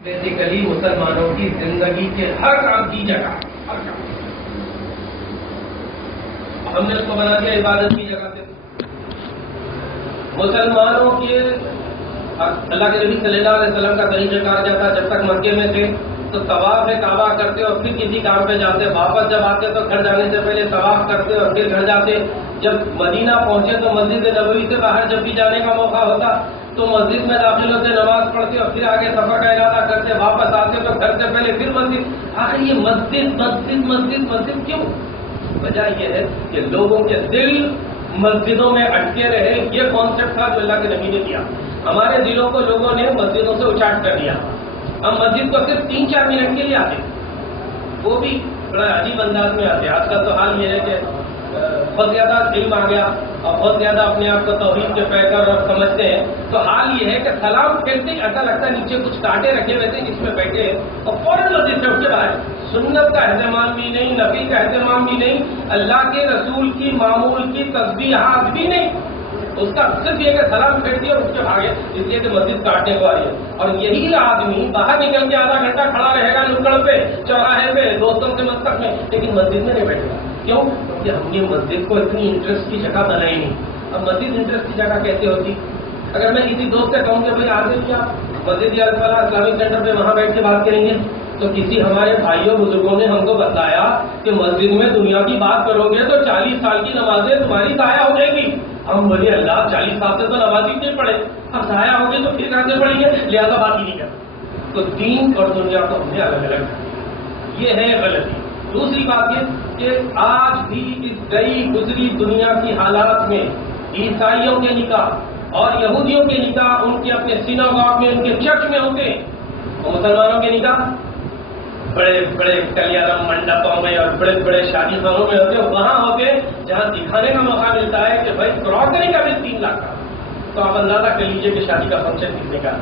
Basically مسلمانوں کی زندگی کے ہر کام کی جگہ، ہر کام ہم نے اس کو بنا دیا عبادت کی جگہ سے۔ مسلمانوں کے اللہ کے نبی صلی اللہ علیہ وسلم کا طریقہ کار جاتا، جب تک مکے میں تھے تو طواف کعبہ کرتے اور پھر کسی کام پہ جاتے، واپس جب آتے تو گھر جانے سے پہلے طواف کرتے اور پھر گھر جاتے۔ جب مدینہ پہنچے تو مسجد نبوی سے باہر جب بھی جانے کا موقع ہوتا تو مسجد میں داخل ہوتے، نماز پڑھتے اور پھر آگے سفر کا ارادہ کرتے، واپس آتے تو گھر سے پہلے پھر مسجد۔ آخر یہ مسجد مسجد مسجد مسجد کیوں؟ وجہ یہ ہے کہ لوگوں کے دل مسجدوں میں اٹکے رہے۔ یہ کانسیپٹ تھا جو اللہ کے نبی نے کیا۔ ہمارے دلوں کو لوگوں نے مسجدوں سے اچاٹ کر دیا۔ ہم مسجد کو صرف 3-4 منٹ کے لیے آتے، وہ بھی بڑا عجیب انداز میں آتے۔ آج کل تو حال یہ ہے کہ بہت زیادہ علم آ گیا اور بہت زیادہ اپنے آپ کو توحید کے پیکر اور سمجھتے ہیں، تو حال یہ ہے کہ سلام پھیرتے ہی ایسا لگتا ہے نیچے کچھ کانٹے رکھے ہوئے تھے جس میں بیٹھے ہیں اور فوراً مسجد سے اٹھ کے باہر۔ سنت کا اہتمام بھی نہیں، نبی کا اہتمام بھی نہیں، اللہ کے رسول کی معمول کی تسبیحات بھی نہیں، اس کا صرف یہ کہ سلام پھیر دیا اور اس کے بھاگے، اس لیے کہ مسجد کاٹنے کو آ رہی ہے۔ اور یہی آدمی باہر نکل کے آدھا گھنٹہ کھڑا رہے گا نکڑ پہ، چوراہے پہ، دوستوں سے مستق میں، لیکن مسجد میں نہیں بیٹھے گا۔ کیوں؟ کہ ہم نے مسجد کو اتنی انٹرسٹ کی جگہ بنائی نہیں۔ اب مسجد انٹرسٹ کی جگہ کیسے ہوتی؟ اگر میں کسی دوست سے کہوں کہ بھائی آ جائیے آپ مسجد یا اسلامک سینٹر پہ وہاں بیٹھ کے بات کریں گے، تو کسی ہمارے بھائیوں بزرگوں نے ہم کو بتایا کہ مسجد میں دنیا کی بات کرو گے تو 40 سال کی نمازیں تمہاری ضائع ہو جائیں گی۔ ہم بولے اللہ 40 سال سے تو نماز ہی نہیں پڑھے، اب ضائع ہو گئے تو پھر کہاں سے پڑھیں گے، لہٰذا بات ہی نہیں کرتے۔ تو دین اور دنیا کو ہم نے الگ الگ، یہ ہے غلطی۔ دوسری بات یہ کہ آج بھی اس گئی گزری دنیا کی حالات میں عیسائیوں کے نکاح اور یہودیوں کے نکاح ان کے اپنے سیناگوگ میں، ان کے چرچ میں ہوتے ہیں، اور مسلمانوں کے نکاح بڑے بڑے کلیانم منڈپوں میں اور بڑے بڑے شادی خانوں میں ہوتے ہیں، وہاں ہوتے جہاں دکھانے کا موقع ملتا ہے کہ بھائی کراکری کا بھی 3 لاکھ کا، تو آپ اندازہ کر لیجئے کہ شادی کا فنکشن کتنے کا۔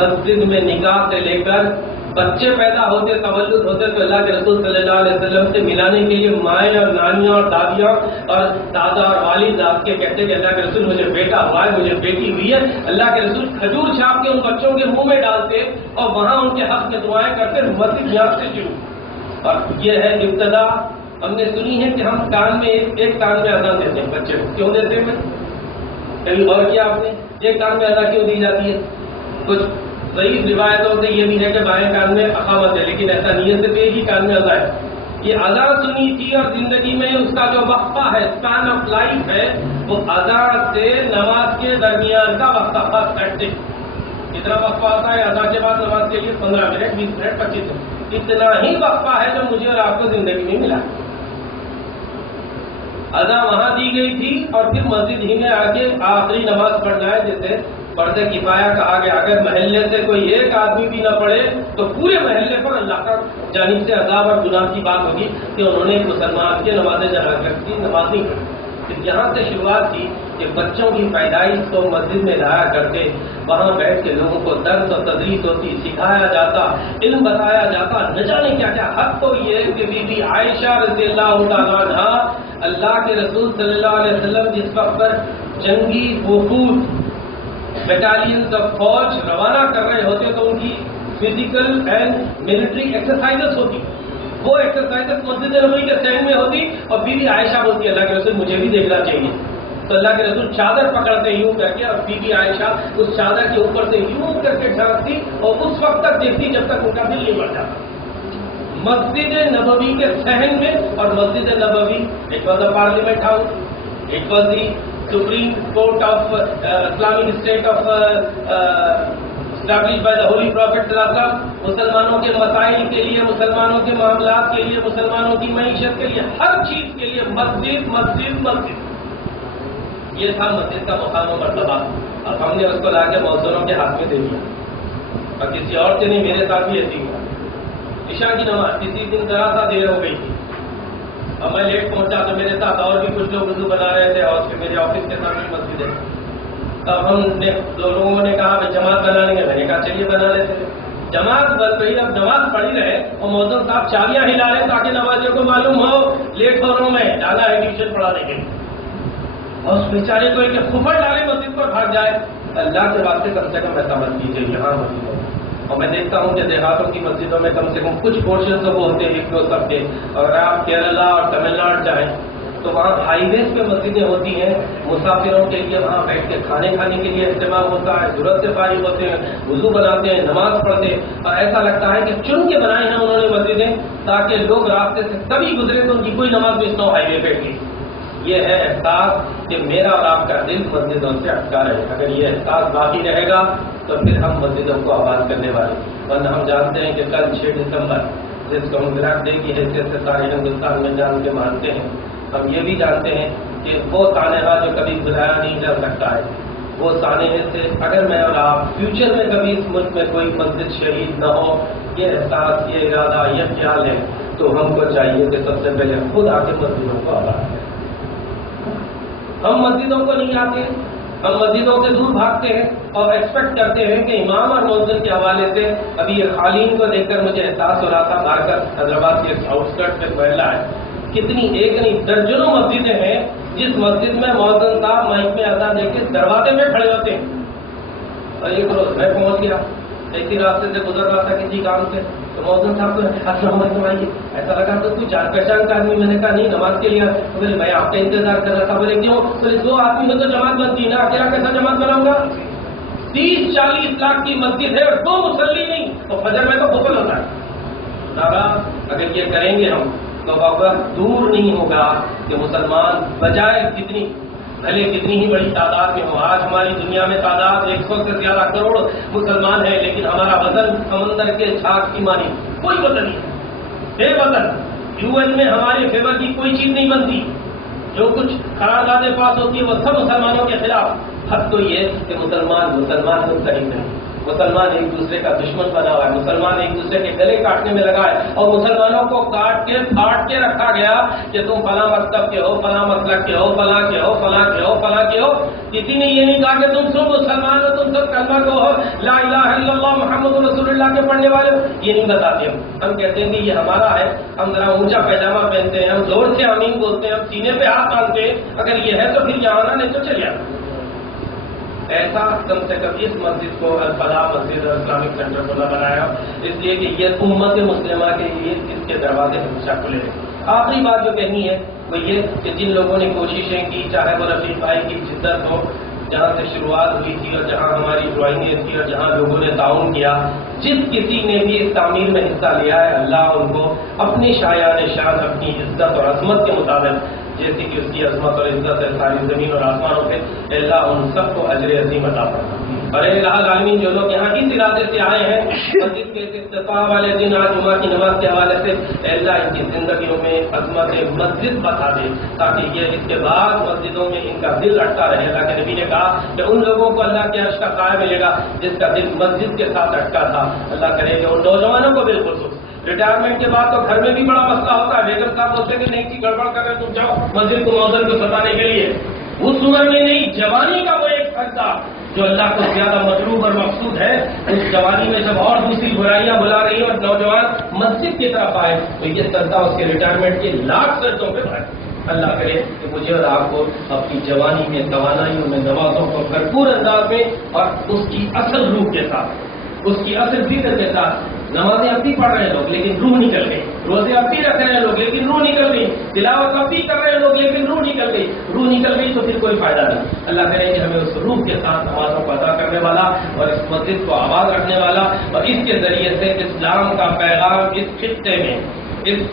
مسجد میں نکاح سے لے کر بچے پیدا ہوتے، تولد ہوتے، تو اللہ کے رسول صلی اللہ علیہ وسلم سے ملانے کے لیے مائیں اور نانیاں اور دادیاں اور دادا اور والد آپ کے کہتے کہ اللہ کے رسول مجھے بیٹا ہوا ہے، مجھے بیٹی ہوئی ہے۔ اللہ کے رسول کھجور چھاپ کے ان بچوں کے منہ میں ڈالتے اور وہاں ان کے حق میں دعائیں کرتے، مسجد یہاں سے شروع۔ اور یہ ہے ابتدا۔ ہم نے سنی ہے کہ ہم کان میں ایک کان میں اذان دیتے ہیں بچے کو، کیوں دیتے ہیں؟ کبھی غور کیا آپ نے ایک کان میں اذان کیوں دی جاتی ہے؟ کچھ صحیح روایتوں سے یہ بھی ہے کہ بائیں کان میں اقامت ہے، لیکن ایسا نہیں ہے، صرف ایک ہی کان میں اذان ہے۔ یہ اذان سنی تھی اور زندگی میں اس کا جو وقفہ ہے، اسپین آف لائف ہے، وہ اذان سے نماز کے درمیان کا وقفہ ہے۔ کتنا وقفہ ہوتا ہے اذان کے بعد نماز کے لیے؟ 15 منٹ، 20 منٹ، 25 منٹ، اتنا ہی وقفہ ہے جو مجھے اور آپ کو زندگی میں ملا۔ اذان وہاں دی گئی تھی اور پھر مسجد ہی میں آ کے آخری نماز پڑھنا ہے، جیسے پردے کفایہ کہا گیا۔ اگر محلے سے کوئی ایک آدمی بھی نہ پڑھے تو پورے محلے پر اللہ کا جانب سے عذاب اور گناہ کی بات ہوگی کہ انہوں نے مسلمان کے نماز جنازہ کی نماز نہیں پڑھی۔ پھر یہاں سے شروعات کی کہ بچوں کی پیدائش کو مسجد میں لایا کرتے، وہاں بیٹھ کے لوگوں کو درس و تدریس ہوتی، سکھایا جاتا، علم بتایا جاتا، نہ جانے کیا کیا۔ حد تو یہ کہ بی بی عائشہ رضی اللہ تعالیٰ عنہا اللہ کے رسول صلی اللہ علیہ وسلم جس وقت پر جنگی وفود بٹالینز آف فوج روانہ کر رہے ہوتے تو ان کی فزیکل اینڈ ملٹری ایکسرسائزز ہوتی، وہ ایکسرسائزز مسجد نبوی کے صحن میں ہوتی، اور بی بی عائشہ بولتی اللہ کے رسول مجھے بھی دیکھنا چاہیے۔ تو اللہ کے رسول چادر پکڑتے یوں کر کے، اور بی بی عائشہ اس چادر کے اوپر سے یوں کر کے ڈھانکتی اور اس وقت تک دیکھتی جب تک ان کا دل نہیں بڑھ جاتا۔ مسجد نبوی کے صحن میں، اور مسجد نبوی ایک واز اے پارلیمنٹ ہاؤس، ایک was the supreme court of Islamic state of established by the holy prophet صلی اللہ علیہ وسلم۔ مسلمانوں کے مسائل کے لیے، مسلمانوں کے معاملات کے لیے، مسلمانوں کی معیشت کے لیے، ہر چیز کے لیے مسجد مسجد مسجد، یہ تھا مسجد کا مقام و مرتبہ۔ اب ہم نے اس کو لا کے مؤذنوں کے ہاتھ میں دے دیا، اور کسی اور سے نہیں، میرے ساتھ بھی ایسی ہوا۔ عشاء کی نماز کسی دن ذرا سا دیر ہو گئی تھی اور میں لیٹ پہنچا، تو میرے ساتھ اور بھی کچھ لوگ وضو بنا رہے تھے، اور میرے آفس کے سامنے مسجد ہے۔ تب ہم نے دو لوگوں نے کہا جماعت بنا لیں گے، میں نے کہا چلیے بنا لیتے ہیں۔ جماعت بن رہی، اب نماز پڑھی رہے اور مؤذن صاحب چابیاں ہلا رہے تاکہ نمازیوں کو معلوم ہو لیٹ ہو رہا ہوں، میں ڈالا ہے ٹیوشن پڑھانے کے لیے، اور اس بیچارے کو ایک خفر ڈالے مسجد پر بھاگ جائے۔ اللہ کے واسطے کم سے کم ایسا مت کیجیے، یہاں مسجد اور میں دیکھتا ہوں کہ دیہاتوں کی مسجدوں میں کم سے کم کچھ پورشن تو وہ ہوتے ہیں ایک دو سب کے. اور اگر آپ کیرلا اور تمل ناڈو جائیں تو وہاں ہائی ویز پہ مسجدیں ہوتی ہیں, مسافروں کے لیے وہاں بیٹھ کے کھانے کے لیے استعمال ہوتا ہے, ضرورت سے فارغ ہوتے ہیں, وضو بناتے ہیں, نماز پڑھتے ہیں, اور ایسا لگتا ہے کہ چن کے بنائے ہیں انہوں نے مسجدیں تاکہ لوگ راستے سے کبھی گزرے تو ان کی کوئی نماز مس نہ ہو ہائی وے پہ کی. یہ ہے احساس کہ میرا اور آپ کا دل مسجدوں سے اٹکا رہے. اگر یہ احساس باقی رہے گا تو پھر ہم مسجدوں کو آباد کرنے والے. ورنہ ہم جانتے ہیں کہ کل 6 دسمبر جس کو ہم بلیک ڈے کی حیثیت سے سارے ہندوستان میں جان کے مانتے ہیں, ہم یہ بھی جانتے ہیں کہ وہ سانحہ جو کبھی بلایا نہیں جا سکتا ہے, وہ سانحے سے اگر میں اور آپ فیوچر میں کبھی اس ملک میں کوئی مسجد شہید نہ ہو, یہ احساس, یہ ارادہ, یہ خیال ہے, تو ہم کو چاہیے کہ سب سے پہلے خود آ کے مسجدوں کو آباد کریں. ہم مسجدوں کو نہیں آتے, ہم مسجدوں سے دور بھاگتے ہیں اور ایکسپیکٹ کرتے ہیں کہ امام اور مؤذن کے حوالے سے. ابھی یہ قالین کو دیکھ کر مجھے احساس ہو رہا تھا, مارکس حیدرآباد کے آؤٹ اسکرٹ میں محلہ ہے, کتنی ایک نہیں درجنوں مسجدیں ہیں جس مسجد میں مؤذن صاحب مائک میں اذان دے کے دروازے میں کھڑے ہوتے ہیں. اور ایک روز میں پہنچ گیا, ایسی راستے سے گزر رہا تھا کسی کام سے, تو مؤذن صاحب کو السلام علیکم آئیے, ایسا لگا تو کوئی جان پہچان کا آدمی. میں نے کہا نہیں, نماز کے لیے. بولے میں آپ کا انتظار کر رہا تھا. بولے کیوں؟ بولے 2 آدمی میں تو جماعت بنتی نا, اکیلا کیسا جماعت بناؤں گا؟ 30-40 لاکھ کی مسجد ہے اور 2 مصلی نہیں, تو فجر میں تو بخل ہوتا ہے. دادا اگر یہ کریں گے ہم تو وقت دور نہیں ہوگا کہ مسلمان بجائے کتنی بھلے کتنی ہی بڑی تعداد میں ہو. آج ہماری دنیا میں تعداد 100 سے زیادہ کروڑ مسلمان ہیں, لیکن ہمارا وطن سمندر کے چھاگ کی مانی کوئی وطن نہیں ہے, بے وطن. UN میں ہمارے فیور کی کوئی چیز نہیں بنتی, جو کچھ قراردادیں پاس ہوتی ہے وہ سب مسلمانوں کے خلاف. حد تو یہ کہ مسلمان مستحق نہیں, مسلمان ایک دوسرے کا دشمن بنا ہوا ہے, مسلمان ایک دوسرے کے گلے کاٹنے میں لگا ہے, اور مسلمانوں کو کاٹ کے پھاٹ کے رکھا گیا کہ تم فلاں مکتب کے ہو, فلاں مسلک کے ہو, فلاں کے ہو, فلاں کے ہو, فلاں کے ہو. کسی نے یہ نہیں کہا کہ تم سب مسلمان ہو, تم سب کلمہ کو ہو, لا الہ الا اللہ محمد رسول اللہ کے پڑھنے والے ہو. یہ نہیں بتاتے ہم کہتے ہیں کہ یہ ہمارا ہے, ہم ذرا اونچا پیجامہ پہنتے ہیں, ہم زور سے آمین بولتے ہیں, ہم سینے پہ ہاتھ باندھتے ہیں. اگر یہ ہے تو پھر یہاں آنا, نہیں تو چلے آنا. ایسا کم سے کم اس مسجد کو الفلاح مسجد اور اسلامک سینٹر کو نہ بنایا, اس لیے کہ یہ امت مسلمہ کے لیے اس کے دروازے ہمیشہ کھلے رہے. آخری بات جو کہنی ہے وہ یہ کہ جن لوگوں نے کوششیں کی, چاہے وہ رفیق بھائی کی جدت ہو جہاں سے شروعات ہوئی تھی اور جہاں ہماری ڈرائنگیں تھی اور جہاں لوگوں نے تعاون کیا, جس کسی نے بھی اس تعمیر میں حصہ لیا ہے, اللہ ان کو اپنی شایان شان, اپنی عزت اور عظمت کے مطابق جیسی کہ اس کی عظمت اور عزت ہے ساری زمین اور آسمانوں پہ, اللہ ان سب کو اجر عظیم عطا فرمائے. اور اے الہ العالمین, جو لوگ یہاں اس ارادے سے آئے ہیں مسجد کے افتتاح والے دن آج جمعہ کی نماز کے حوالے سے, اے اللہ ان کی زندگیوں میں عظمت مسجد بتا دے تاکہ یہ اس کے بعد مسجدوں میں ان کا دل لٹتا رہے. اللہ کے نبی نے کہا کہ ان لوگوں کو اللہ کے عرش کا سایہ ملے گا جس کا دل مسجد کے ساتھ اٹکا تھا. اللہ کرے کہ ان نوجوانوں کو بالخصوص ریٹائرمنٹ کے بعد تو گھر میں بھی بڑا مسئلہ ہوتا ہے, بیگم صاحب بولتے کہ نہیں کی گڑبڑ کر رہے تم جاؤ مسجد کو مؤذن کو ستانے کے لیے. اس عمر میں نہیں, جوانی کا وہ ایک حصہ جو اللہ کو زیادہ مطلوب اور مقصود ہے, اس جوانی میں جب اور دوسری برائیاں بلا رہی ہیں اور نوجوان مسجد کی طرف آئے تو یہ سجدہ اس کے ریٹائرمنٹ کے لاکھ سجدوں پہ بھائے. اللہ کرے کہ مجھے اور آپ کو اپنی جوانی میں, توانائیوں میں, نمازوں کو بھرپور انداز میں اور اس کی اصل روح کے ساتھ, اس کی اصل فکر کے ساتھ. نمازیں اب بھی پڑھ رہے ہیں لوگ لیکن روح نکل گئی, روزے اب بھی رکھ رہے ہیں لوگ لیکن روح نکل گئی, تلاوت اب بھی کر رہے ہیں لوگ لیکن روح نکل گئی. روح نکل گئی تو پھر کوئی فائدہ نہیں. اللہ کرے کہ ہمیں اس روح کے ساتھ نمازوں کو ادا کرنے والا اور اس مسجد کو آباد رکھنے والا, اور اس کے ذریعے سے اسلام کا پیغام اس خطے میں, اس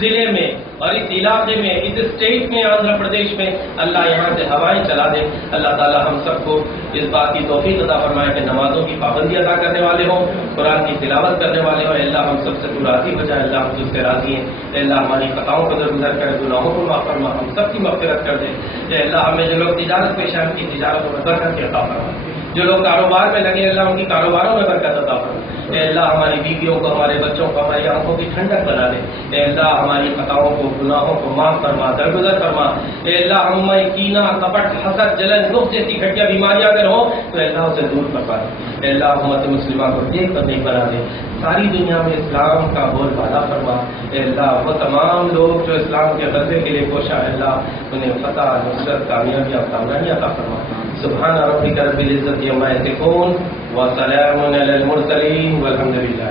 ضلع میں اور اس علاقے میں, اس اسٹیٹ میں, آندھرا پردیش میں اللہ یہاں سے ہوائیں چلا دے. اللہ تعالی ہم سب کو اس بات کی توفیق عطا فرمائے کہ نمازوں کی پابندی ادا کرنے والے ہوں, قرآن کی تلاوت کرنے والے ہوں. اللہ ہم سب سے تو راضی ہو جائے, اللہ ہم سب سے راضی ہیں. اللہ ہماری خطاؤں کو درگزر کرے, گناہوں کو معاف فرما, ہم سب کی مغفرت کر دے. اللہ ہمیں جو لوگ تجارت پیش ہیں ان کی تجارتوں میں برکت عطا فرما, جو لوگ کاروبار میں لگے اللہ ان کی کاروباروں میں برکت عطا فرما. اللہ ہماری ہماری بیویوں کو، ہمارے بچوں کو، ہماری آنکھوں کی ٹھنڈک بنا دے. اے اللہ ہماری خطاؤں کو، گناہوں کو معاف فرما، درگزر فرما. اے اللہ ہم کینہ، کپٹ، حسد، جلن، نفس جیسی گھٹیا بیماریاں اگر ہوں تو اے اللہ اسے دور فرما دے. اے اللہ امت مسلمہ کو ایک پر نہیں بنا دے. ساری دنیا میں اسلام کا بول بالا فرما. اے اللہ وہ تمام لوگ جو اسلام کے غلبے کے لیے کوشاں، اے اللہ انہیں فتح، نصرت، کامیابیاں، کامیابیاں عطا فرما. سبحان ربک رب العزت عما یصفون وسلام علی المرسلین والحمد للہ.